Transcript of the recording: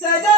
जय